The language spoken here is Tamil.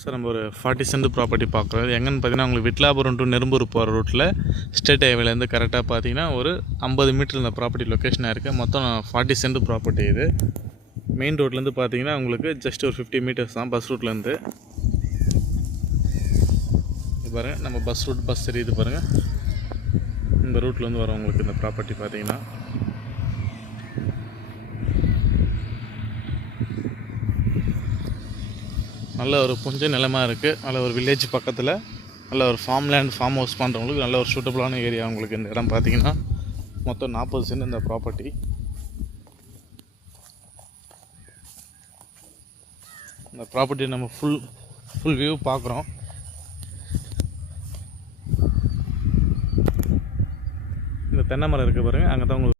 சார் நம்ம ஒரு 40 சென்ட் ப்ராப்பர்ட்டி பார்க்குறோம். இது எங்கன்னு பார்த்தீங்கன்னா உங்களுக்கு விட்லாபுரம் டு நெரும்பூர் போகிற ரூட்டில் ஸ்டேட் ஹைவேலேருந்து கரெக்டாக பார்த்தீங்கன்னா ஒரு 50 மீட்டர் இந்த ப்ராப்பர்ட்டி லொக்கேஷனாக இருக்குது. மொத்தம் 40 சென்ட் ப்ராப்பர்ட்டி இது. மெயின் ரோட்லேருந்து பார்த்தீங்கன்னா உங்களுக்கு ஜஸ்ட் ஒரு 50 மீட்டர்ஸ் தான் பஸ் ரூட்லேருந்து. இது பாருங்கள், நம்ம பஸ் தெரியுது பாருங்கள். இந்த ரூட்லேருந்து வரும் உங்களுக்கு இந்த ப்ராப்பர்ட்டி பார்த்தீங்கன்னா. நல்ல ஒரு புஞ்ச நிலமாக இருக்குது. நல்ல ஒரு வில்லேஜ் பக்கத்தில் நல்ல ஒரு ஃபார்ம் ஹவுஸ் பண்ணுறவங்களுக்கு நல்ல ஒரு சூட்டபுளான ஏரியா. உங்களுக்கு இந்த இடம் பார்த்தீங்கன்னா மொத்தம் 40 சென்ட் இந்த ப்ராப்பர்ட்டி. இந்த ப்ராப்பர்ட்டி நம்ம ஃபுல் வியூ பார்க்குறோம். இந்த தென்னை மரம் இருக்குது பாருங்கள், அங்கே தான் உங்களுக்கு